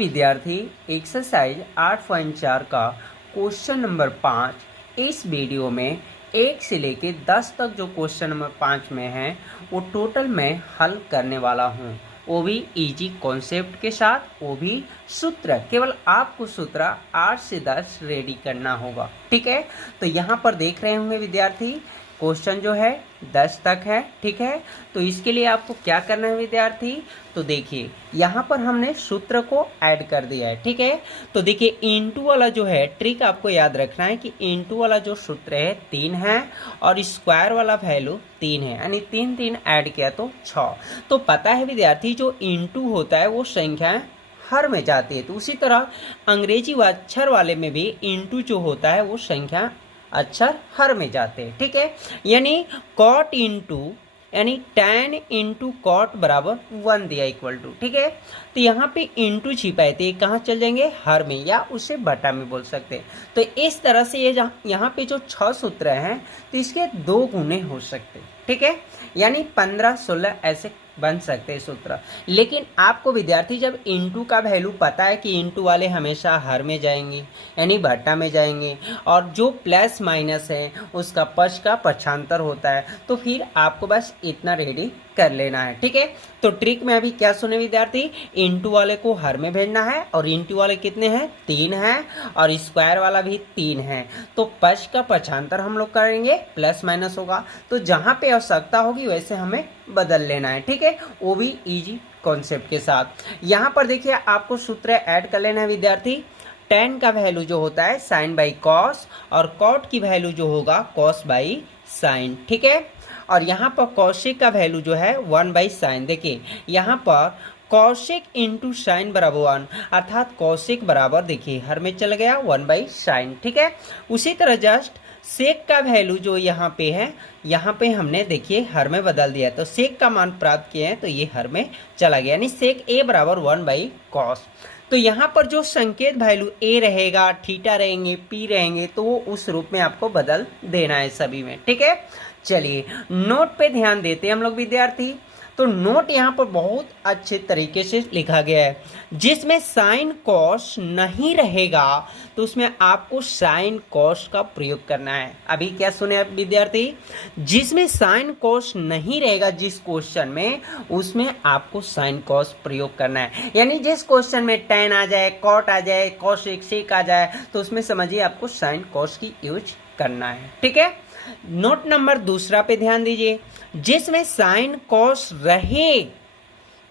विद्यार्थी एक्सरसाइज 8.4 का question number 5 इस वीडियो में 1 से लेके 10 तक जो क्वेश्चन नंबर 5 में है वो टोटल मैं हल करने वाला हूँ, वो भी इजी कॉन्सेप्ट के साथ, वो भी सूत्र। केवल आपको सूत्र 8 से 10 रेडी करना होगा, ठीक है। तो यहाँ पर देख रहे होंगे विद्यार्थी क्वेश्चन जो है 10 तक है, ठीक है। तो इसके लिए आपको क्या करना है विद्यार्थी, तो देखिए यहाँ पर हमने सूत्र को ऐड कर दिया है, ठीक है। तो देखिए इनटू वाला जो है ट्रिक आपको याद रखना है कि इनटू वाला जो सूत्र है 3 है और स्क्वायर वाला वैल्यू 3 है, यानी 3 3 ऐड किया तो 6। तो पता है विद्यार्थी जो इनटू होता है वो संख्याएं हर में जाती है, तो उसी तरह अंग्रेजी अक्षर वाले में भी इनटू जो होता है वो संख्या अक्षर हर में जाते हैं, ठीक है। यानी कॉट इंटू यानी tan इंटू कॉट बराबर 1 दिया इक्वल टू, ठीक है। तो यहाँ पे इंटू छिपाए थे, कहाँ चल जाएंगे हर में, या उसे बटा में बोल सकते हैं। तो इस तरह से ये यहाँ पे जो 6 सूत्र हैं तो इसके 2 गुने हो सकते, ठीक है। यानी 15 16 ऐसे बन सकते हैं सूत्र। लेकिन आपको विद्यार्थी जब इंटू का वैल्यू पता है कि इंटू वाले हमेशा हर में जाएंगे यानी भट्टा में जाएंगे, और जो प्लस माइनस है उसका पक्ष का पक्षांतर होता है, तो फिर आपको बस इतना रेडी कर लेना है, ठीक है। तो ट्रिक में अभी क्या सुने विद्यार्थी, इंटू वाले को हर में भेजना है, और इंटू वाले कितने हैं 3 हैं, और स्क्वायर वाला भी 3 है। तो पक्ष का पक्षांतर हम लोग करेंगे, प्लस माइनस होगा, तो जहां पे आवश्यकता होगी वैसे हमें बदल लेना है, ठीक है। वो भी इजी कॉन्सेप्ट के साथ। यहाँ पर देखिए आपको सूत्र ऐड कर लेना है विद्यार्थी। tan का वैल्यू जो होता है साइन बाई कॉस, और कॉट की वैल्यू जो होगा कॉस बाई साइन, ठीक है। और यहाँ पर कौशिक का वैल्यू जो है 1 बाई साइन। देखिए यहाँ पर कौशिक इंटू साइन बराबर 1, अर्थात कौशिक बराबर देखिए हर में चल गया 1 बाई साइन, ठीक है। उसी तरह जस्ट सेक का वैल्यू जो यहाँ पे है, यहाँ पे हमने देखिए हर में बदल दिया, तो सेक का मान प्राप्त किए हैं तो ये हर में चला गया, यानी सेक ए बराबर 1 बाई कॉस। तो यहाँ पर जो संकेत वैल्यू ए रहेगा, थीटा रहेंगे, पी रहेंगे, तो वो उस रूप में आपको बदल देना है सभी में, ठीक है। चलिए नोट पे ध्यान देते हैं हम लोग विद्यार्थी। तो नोट यहाँ पर बहुत अच्छे तरीके से लिखा गया है, जिसमें साइन कॉस नहीं रहेगा तो उसमें आपको साइन कॉस का प्रयोग करना है। अभी क्या सुने आप विद्यार्थी, जिसमें साइन कॉस नहीं रहेगा जिस क्वेश्चन में, उसमें आपको साइन कॉस प्रयोग करना है। यानी जिस क्वेश्चन में tan आ जाए, कॉट आ जाए, कॉस सेक आ जाए, तो उसमें समझिए आपको साइन कॉस की यूज करना है, ठीक है। नोट नंबर दूसरा पे ध्यान दीजिए, जिसमें साइन कॉस रहे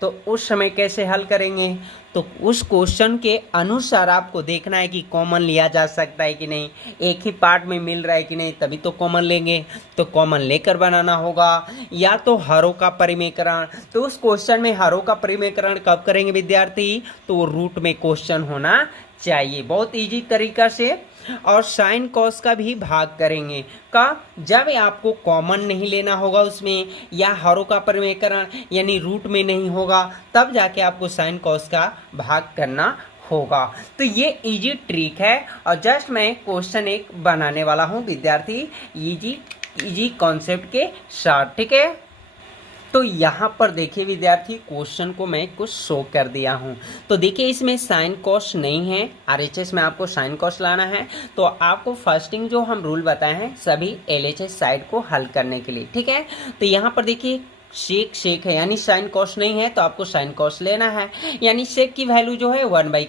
तो उस समय कैसे हल करेंगे, तो उस क्वेश्चन के अनुसार आपको देखना है कि कॉमन लिया जा सकता है कि नहीं, एक ही पार्ट में मिल रहा है कि नहीं, तभी तो कॉमन लेंगे। तो कॉमन लेकर बनाना होगा, या तो हरों का परिमेयकरण। तो उस क्वेश्चन में हरों का परिमेयकरण कब करेंगे विद्यार्थी, तो वो रूट में क्वेश्चन होना चाहिए, बहुत इजी तरीका से। और साइन कॉस का भी भाग करेंगे का, जब आपको कॉमन नहीं लेना होगा उसमें, या हरों का परिमेयकरण यानी रूट में नहीं होगा, तब जाके आपको साइन कॉस का भाग करना होगा। तो ये इजी ट्रिक है, और जस्ट मैं क्वेश्चन एक बनाने वाला हूँ विद्यार्थी इजी कॉन्सेप्ट के साथ, ठीक है। तो यहाँ पर देखिए विद्यार्थी क्वेश्चन को मैं कुछ शो कर दिया हूँ। तो देखिए इसमें साइन कॉस नहीं है, आरएचएस में आपको साइन कॉस लाना है, तो आपको फर्स्टिंग जो हम रूल बताए हैं सभी एलएचएस साइड को हल करने के लिए, ठीक है। तो यहाँ पर देखिए सेक है, यानी साइन कॉस नहीं है, तो आपको साइन कॉस लेना है, यानी सेक की वैल्यू जो है 1 बाई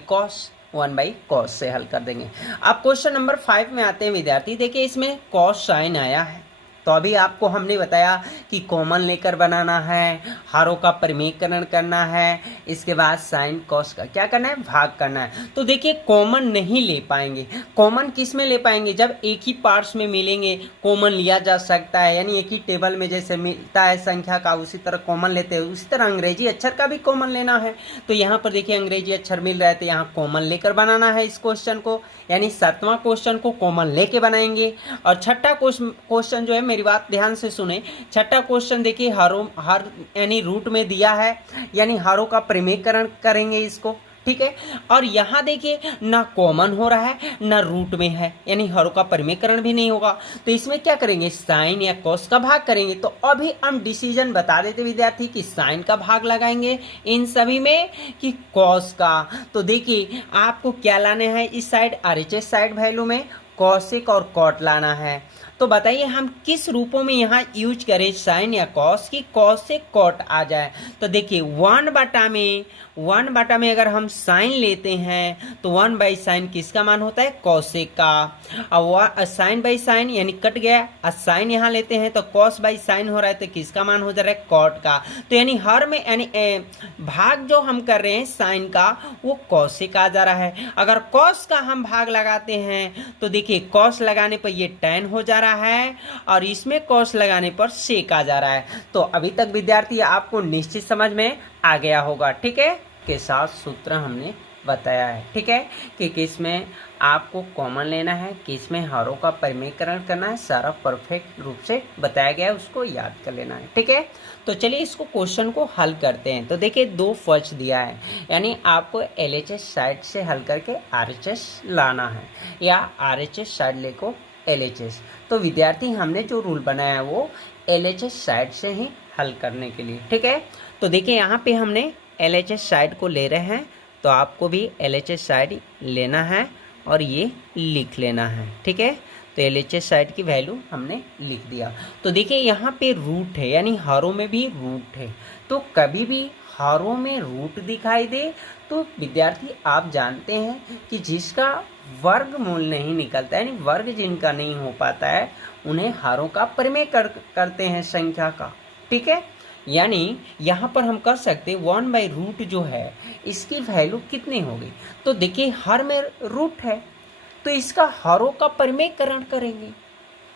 कॉस से हल कर देंगे। अब क्वेश्चन नंबर 5 में आते हैं विद्यार्थी। देखिए इसमें कॉस साइन आया है, तो अभी आपको हमने बताया कि कॉमन लेकर बनाना है, हारों का परिमेयकरण करना है, इसके बाद साइन कॉस का क्या करना है, भाग करना है। तो देखिए कॉमन नहीं ले पाएंगे। कॉमन किस में ले पाएंगे, जब एक ही पार्ट्स में मिलेंगे कॉमन लिया जा सकता है, यानी एक ही टेबल में जैसे मिलता है संख्या का उसी तरह कॉमन लेते हैं। उसी तरह अंग्रेजी अक्षर का भी कॉमन लेना है, तो यहाँ पर देखिए अंग्रेजी अक्षर मिल रहा है, तो यहाँ कॉमन लेकर बनाना है इस क्वेश्चन को, यानी 7वां क्वेश्चन को कॉमन लेके बनाएंगे। और छठा क्वेश्चन जो है, मेरी बात ध्यान से सुने, छठा क्वेश्चन देखिए हर यानी रूट में दिया है, यानी हरों का परिमेयकरण करेंगे इसको, ठीक है। और यहाँ देखिए ना कॉमन हो रहा है ना रूट में है, यानी हरों का परिमेयकरण भी नहीं होगा। तो इसमें क्या करेंगे, साइन या कॉस का भाग करेंगे। तो अभी हम डिसीजन बता देते विद्यार्थी कि साइन का भाग लगाएंगे इन सभी में कि कॉस का। तो देखिए आपको क्या लाना है, इस साइड आरएचएस साइड वैल्यू में कॉसेक और कॉट लाना है। तो बताइए हम किस रूपों में यहाँ यूज करें साइन या कॉस की कॉस से कॉट आ जाए। तो देखिए 1/में अगर हम साइन लेते हैं तो 1/साइन किसका मान होता है, कॉसेक का। अब साइन बाई साइन यानी कट गया, और साइन यहाँ लेते हैं तो कॉस बाई साइन हो रहा है, तो किसका मान हो जा रहा है, कॉट का। तो यानी हर में यानी भाग जो हम कर रहे हैं साइन का वो कॉसेक आ जा रहा है। अगर कॉस का हम भाग लगाते हैं तो देखिए कॉस लगाने पर ये tan हो जा रहा है और इसमें कॉस लगाने पर सेक आ जा रहा है। तो अभी तक विद्यार्थी आपको निश्चित समझ में आ गया होगा, ठीक है। के साथ सूत्र हमने बताया है, ठीक है, कि किसमें आपको कॉमन लेना है, किसमें हरों का परिमेयकरण करना है, सारा परफेक्ट रूप से बताया गया है, उसको याद कर लेना है, ठीक है। तो चलिए इसको क्वेश्चन को हल करते हैं। तो देखिए 2 फर्स्ट दिया है, यानी आपको LHS साइड से हल करके RHS लाना है या RHS साइड लेको LHS। तो विद्यार्थी हमने जो रूल बनाया है वो LHS साइड से ही हल करने के लिए, ठीक है। तो देखिए यहाँ पे हमने LHS साइड को ले रहे हैं, तो आपको भी LHS साइड लेना है और ये लिख लेना है, ठीक है। तो LHS साइड की वैल्यू हमने लिख दिया। तो देखिए यहाँ पे रूट है, यानी हरों में भी रूट है। तो कभी भी हरों में रूट दिखाई दे तो विद्यार्थी आप जानते हैं कि जिसका वर्गमूल नहीं निकलता है, यानी वर्ग जिनका नहीं हो पाता है, उन्हें हरों का परिमेय करते हैं संख्या का, ठीक है। यानी यहाँ पर हम कर सकते 1/रूट जो है इसकी वैल्यू कितनी होगी। तो देखिए हर में रूट है तो इसका हरों का परिमेयकरण करेंगे।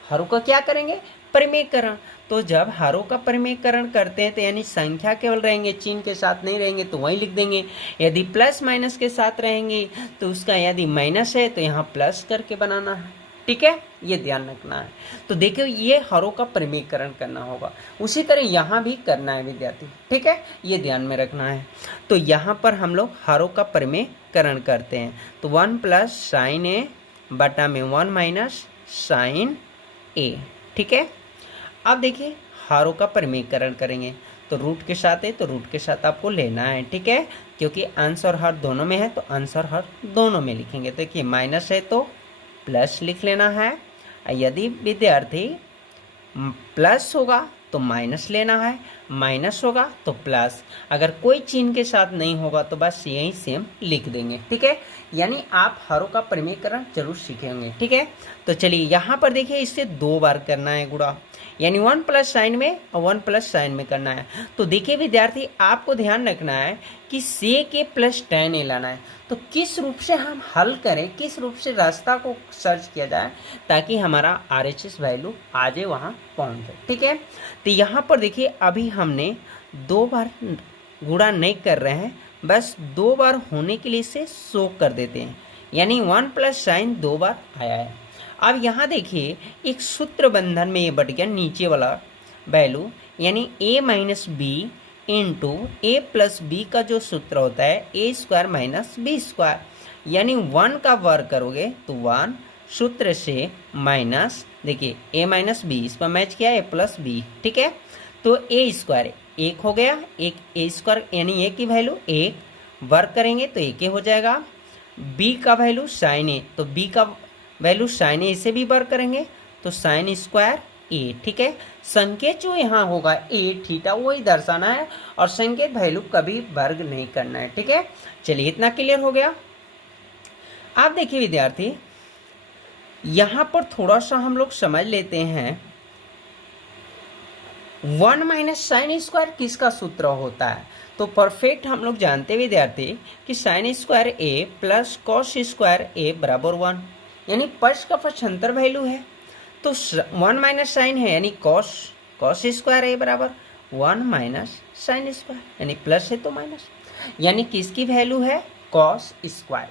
हरों का क्या करेंगे, परिमेयकरण। तो जब हरों का परिमेयकरण करते हैं तो यानी संख्या केवल रहेंगे, चिन्ह के साथ नहीं रहेंगे तो वहीं लिख देंगे। यदि प्लस माइनस के साथ रहेंगे तो उसका यदि माइनस है तो यहाँ प्लस करके बनाना है, ठीक है, ये ध्यान रखना है। तो देखिए ये हरों का परिमेयकरण करना होगा, उसी तरह यहाँ भी करना है विद्यार्थी, ठीक है, ये ध्यान में रखना है। तो यहाँ पर हम लोग हरों का परिमेयकरण करते हैं। तो 1 + sin A बटा में 1 - sin A, ठीक है। अब देखिए हरों का परिमेयकरण करेंगे तो रूट के साथ है तो रूट के साथ आपको लेना है, ठीक है, क्योंकि अंश और हर दोनों में है तो अंश और हर दोनों में लिखेंगे। तो देखिए माइनस है तो प्लस लिख लेना है, यदि विद्यार्थी प्लस होगा तो माइनस लेना है, माइनस होगा तो प्लस। अगर कोई चिन्ह के साथ नहीं होगा तो बस यही सेम लिख देंगे, ठीक है। यानी आप हरों का परिमेयकरण जरूर सीखेंगे, ठीक है। तो चलिए यहाँ पर देखिए इससे 2 बार करना है गुणा, यानी 1 + sin में और 1 + sin में करना है। तो देखिए विद्यार्थी आपको ध्यान रखना है कि sec A + tan A लाना है। तो किस रूप से हम हल करें, किस रूप से रास्ता को सर्च किया जाए ताकि हमारा RHS वैल्यू आ जाए, वहाँ पहुँच जाए, ठीक है। तो यहाँ पर देखिए अभी हमने 2 बार गुणा नहीं कर रहे हैं, बस 2 बार होने के लिए इसे शो कर देते हैं, यानी 1 + sin 2 बार आया है। अब यहाँ देखिए एक सूत्र बंधन में ये बढ़ गया नीचे वाला वैल्यू, यानी A - B into A + B का जो सूत्र होता है A² - B², यानी 1 का वर्ग करोगे तो 1 सूत्र से माइनस, देखिए A - B इस पर मैच किया A + B, ठीक है। तो A² 1 हो गया, एक A² यानी A की वैल्यू 1 वर्ग करेंगे तो 1 हो जाएगा। B का वैल्यू sin A, तो B का वैल्यू sin A से भी वर्ग करेंगे तो sin² A, ठीक है। संकेत जो यहाँ होगा A थीटा वही दर्शाना है और संकेत वैल्यू कभी वर्ग नहीं करना है, ठीक है। चलिए इतना क्लियर हो गया। आप देखिए विद्यार्थी यहाँ पर थोड़ा सा हम लोग समझ लेते हैं 1 - sin² किसका सूत्र होता है। तो परफेक्ट हम लोग जानते विद्यार्थी कि sin² A + cos² A = 1, यानी पक्ष का पक्षांतर वैल्यू है। तो 1 - sin है यानी cos² A बराबर 1 - sin², यानी प्लस है तो माइनस, यानी किसकी वैल्यू है, cos² का,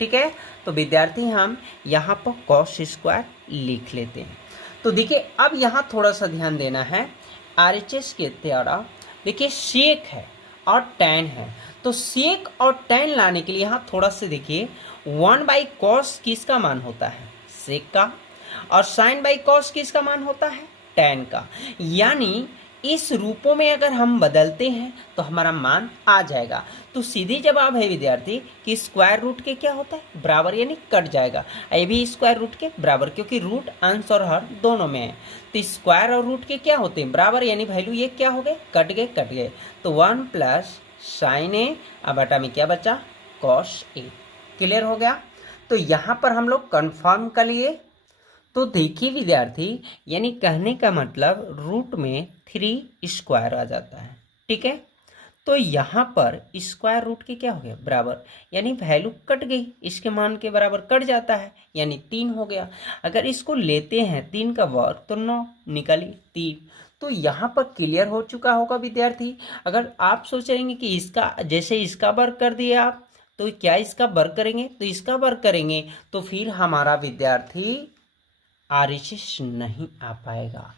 ठीक है। तो विद्यार्थी हम यहाँ पर cos² लिख लेते हैं। तो देखिए अब यहाँ थोड़ा सा ध्यान देना है, RHS के द्वारा देखिए sec है और tan है, तो सेक और टेन लाने के लिए यहाँ थोड़ा सा देखिए, 1/cos किसका मान होता है, सेक का, और साइन बाई कॉस किसका मान होता है, टेन का। यानी इस रूपों में अगर हम बदलते हैं तो हमारा मान आ जाएगा। तो सीधी जवाब है विद्यार्थी कि स्क्वायर रूट के क्या होता है, बराबर, यानी कट जाएगा। ये भी स्क्वायर रूट के बराबर, क्योंकि रूट अंश और हर दोनों में है। तो स्क्वायर और रूट के क्या होते हैं, बराबर, यानी वैल्यू ये क्या हो गए, कट गए। तो 1 प्लस साइन ए, अब बटा में क्या बचा, कॉस ए। क्लियर हो गया। तो यहाँ पर हम लोग कंफर्म कर लिए। तो देखिए विद्यार्थी, यानी कहने का मतलब रूट में 3 स्क्वायर आ जाता है, ठीक है। तो यहाँ पर स्क्वायर रूट के क्या हो गया, बराबर, यानी वैल्यू कट गई, इसके मान के बराबर कट जाता है, यानी 3 हो गया। अगर इसको लेते हैं 3 का वर्ग तो 9 निकली 3। तो यहाँ पर क्लियर हो चुका होगा विद्यार्थी। अगर आप सोच रहे कि इसका, जैसे इसका वर्ग कर दिया आप, तो क्या इसका वर्ग करेंगे, तो इसका वर्ग करेंगे, तो फिर हमारा विद्यार्थी RHS नहीं आ पाएगा,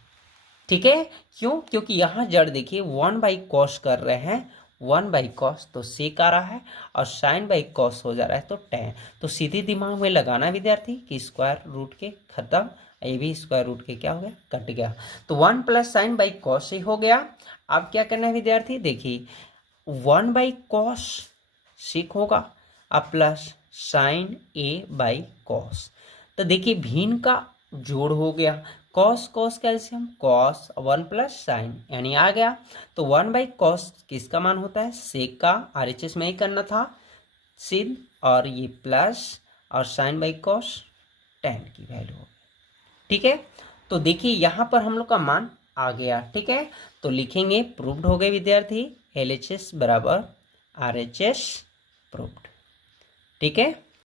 ठीक है। क्यों, क्योंकि यहाँ जड़ देखिए 1/cos कर रहे हैं, 1/cos तो सेक आ रहा है, और साइन बाई कॉस हो जा रहा है तो टेन। तो सीधे दिमाग में लगाना विद्यार्थी कि स्क्वायर रूट के खत्म, ये भी स्क्वायर रूट के क्या हो गया, कट गया। तो 1 प्लस साइन बाई कॉस हो गया। अब क्या करना है विद्यार्थी, देखिए 1/cos सेक होगा, अब plus sign A by cos. तो देखिए भिन्न का जोड़ हो गया, cos cos calcium cos, 1 plus sign, यानी आ गया। तो 1/cos किसका मान होता है, सेक का, RHS में ही करना था सिद्ध, और ये प्लस और साइन बाई कॉस टेन की वैल्यू हो, ठीक है। तो देखिए यहाँ पर हम लोग का मान आ गया, ठीक है। तो लिखेंगे प्रूव्ड हो गए विद्यार्थी, LHS बराबर RHS प्रूव्ड, ठीक है।